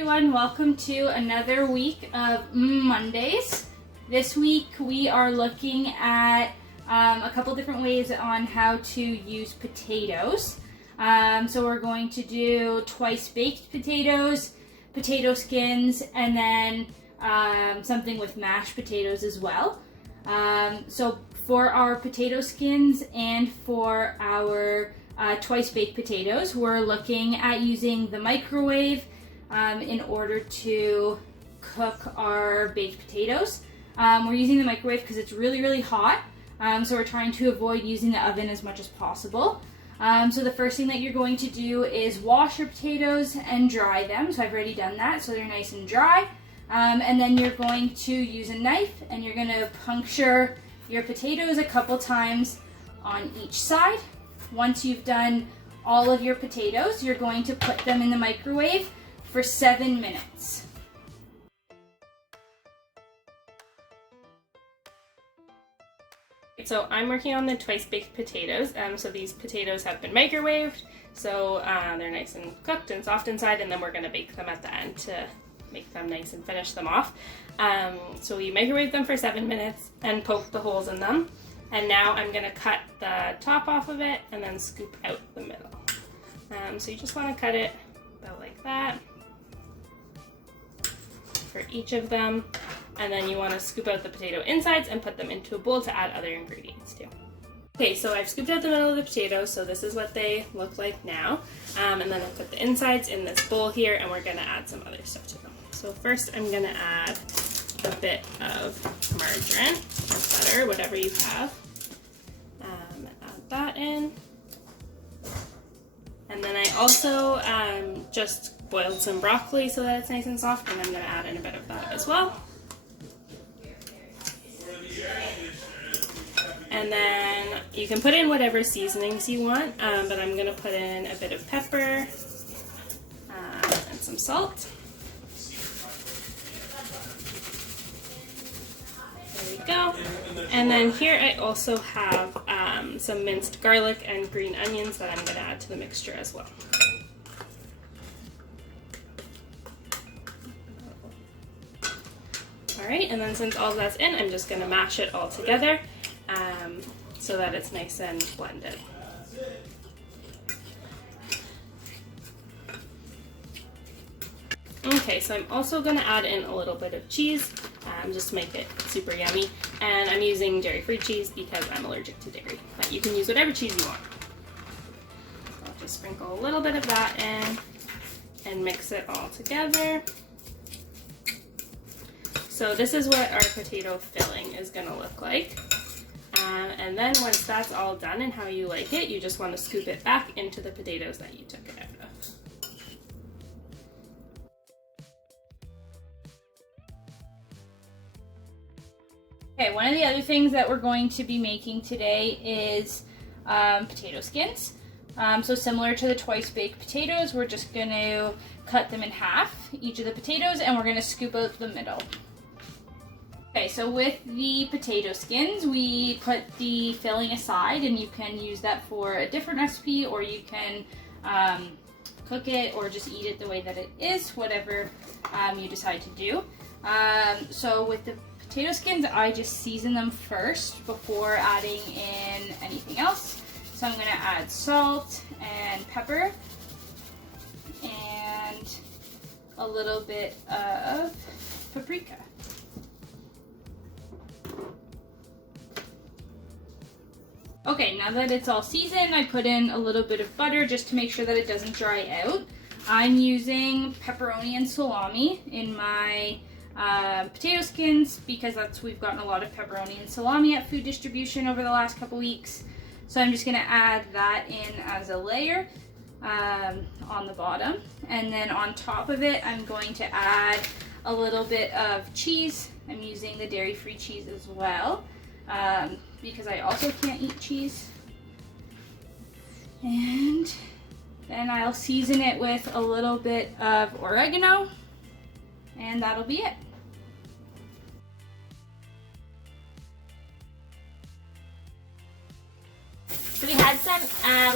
Everyone, welcome to another week of Mondays. This week we are looking at a couple different ways on how to use potatoes. So we're going to do twice baked potatoes, potato skins, and then something with mashed potatoes as well. So for our potato skins and for our twice baked potatoes, we're looking at using the microwave in order to cook our baked potatoes. We're using the microwave because it's really hot, so we're trying to avoid using the oven as much as possible. So the first thing that you're going to do is wash your potatoes and dry them. So I've already done that, so they're nice and dry. And then you're going to use a knife and you're going to puncture your potatoes a couple times on each side. Once you've done all of your potatoes, you're going to put them in the microwave for 7 minutes. So I'm working on the twice baked potatoes. So these potatoes have been microwaved, so they're nice and cooked and soft inside, and then we're going to bake them at the end to make them nice and finish them off. So we microwave them for 7 minutes and poke the holes in them. And now I'm going to cut the top off of it and then scoop out the middle. So you just want to cut it about like that for each of them. And then you want to scoop out the potato insides and put them into a bowl to add other ingredients to. Okay, so I've scooped out the middle of the potatoes, so this is what they look like now. And then I put the insides in this bowl here, and we're going to add some other stuff to them. So first I'm going to add a bit of margarine or butter, whatever you have. Add that in. And then I also just boiled some broccoli so that it's nice and soft, and I'm going to add in a bit of that as well. And then you can put in whatever seasonings you want, but I'm going to put in a bit of pepper and some salt. There we go. And then here I also have some minced garlic and green onions that I'm going to add to the mixture as well. Alright, and then since all that's in, I'm just going to mash it all together so that it's nice and blended. Okay, so I'm also going to add in a little bit of cheese just to make it super yummy. And I'm using dairy-free cheese because I'm allergic to dairy, but you can use whatever cheese you want. So I'll just sprinkle a little bit of that in and mix it all together. So this is what our potato filling is going to look like. And then once that's all done and how you like it, you just want to scoop it back into the potatoes that you took it out of. Okay, one of the other things that we're going to be making today is potato skins. So similar to the twice baked potatoes, we're just going to cut them in half, each of the potatoes, and we're going to scoop out the middle. Okay, so with the potato skins, we put the filling aside, and you can use that for a different recipe, or you can cook it or just eat it the way that it is, whatever you decide to do. So with the potato skins, I just season them first before adding in anything else. So I'm going to add salt and pepper and a little bit of paprika. Okay, now that it's all seasoned, I put in a little bit of butter just to make sure that it doesn't dry out. I'm using pepperoni and salami in my potato skins because we've gotten a lot of pepperoni and salami at food distribution over the last couple weeks. So I'm just going to add that in as a layer on the bottom. And then on top of it, I'm going to add a little bit of cheese. I'm using the dairy-free cheese as well. Because I also can't eat cheese. And then I'll season it with a little bit of oregano, and that'll be it. So we had some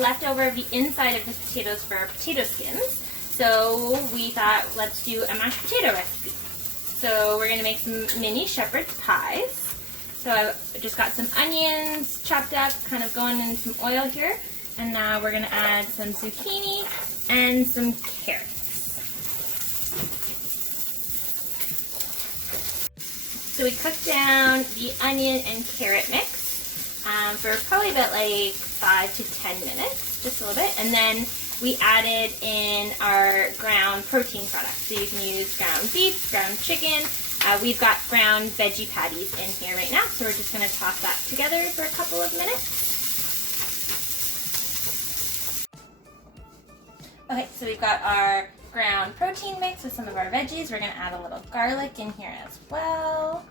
left over of the inside of the potatoes for our potato skins. So we thought, let's do a mashed potato recipe. So we're gonna make some mini shepherd's pies. So I just got some onions chopped up, kind of going in some oil here. And now we're gonna add some zucchini and some carrots. So we cooked down the onion and carrot mix for probably about like 5 to 10 minutes, just a little bit. And then we added in our ground protein products. So you can use ground beef, ground chicken. We've got ground veggie patties in here right now. So we're just gonna toss that together for a couple of minutes. Okay, so we've got our ground protein mix with some of our veggies. We're gonna add a little garlic in here as well.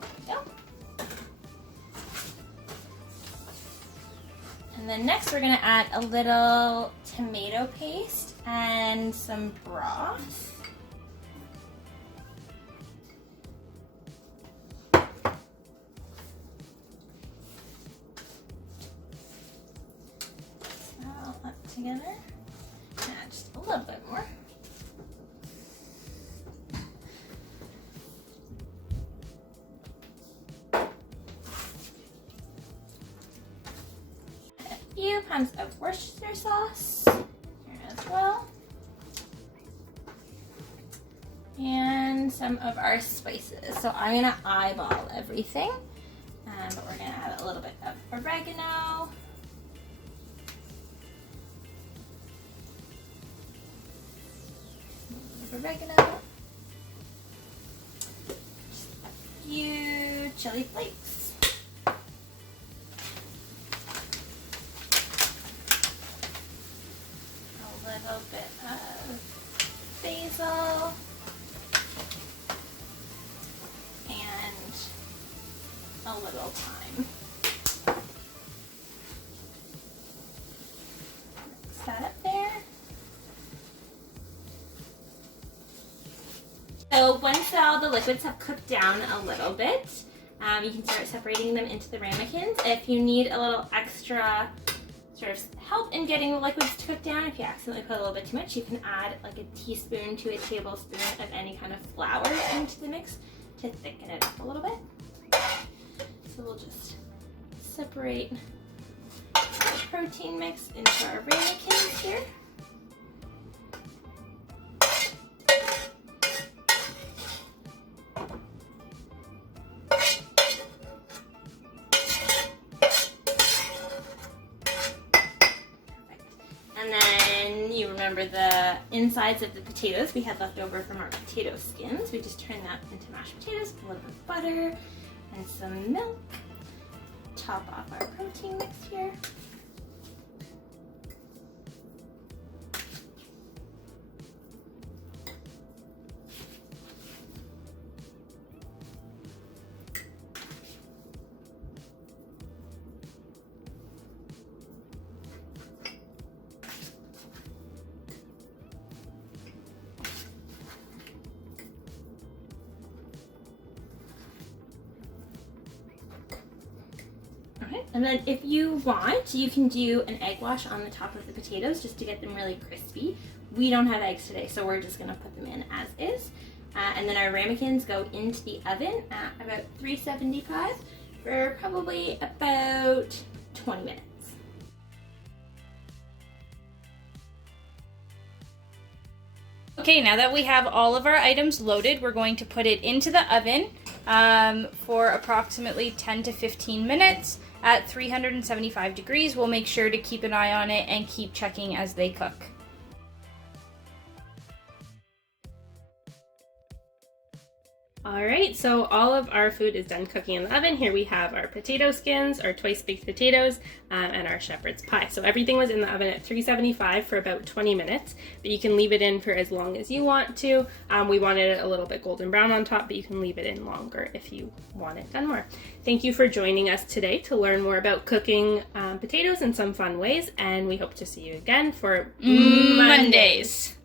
There we go. And then next we're gonna add a little tomato paste and some broth. Together. Add just a little bit more. A few pounds of Worcestershire sauce here as well. And some of our spices. So I'm gonna eyeball everything. But we're gonna add a little bit of oregano. Oregano, just a few chili flakes, a little bit of basil, and a little thyme. Mix that up there. So once all the liquids have cooked down a little bit, you can start separating them into the ramekins. If you need a little extra sort of help in getting the liquids to cook down, if you accidentally put a little bit too much, you can add like a teaspoon to a tablespoon of any kind of flour into the mix to thicken it up a little bit. So we'll just separate the protein mix into our ramekins here. And then you remember the insides of the potatoes we had left over from our potato skins. We just turned that into mashed potatoes, a little bit of butter and some milk. Top off our protein mix here. And then if you want, you can do an egg wash on the top of the potatoes just to get them really crispy. We don't have eggs today, so we're just gonna put them in as is. And then our ramekins go into the oven at about 375 for probably about 20 minutes. Okay, now that we have all of our items loaded, we're going to put it into the oven for approximately 10 to 15 minutes at 375 degrees. We'll make sure to keep an eye on it and keep checking as they cook. Alright, so all of our food is done cooking in the oven. Here we have our potato skins, our twice baked potatoes, and our shepherd's pie. So everything was in the oven at 375 for about 20 minutes, but you can leave it in for as long as you want to. We wanted it a little bit golden brown on top, but you can leave it in longer if you want it done more. Thank you for joining us today to learn more about cooking potatoes in some fun ways, and we hope to see you again for Mondays.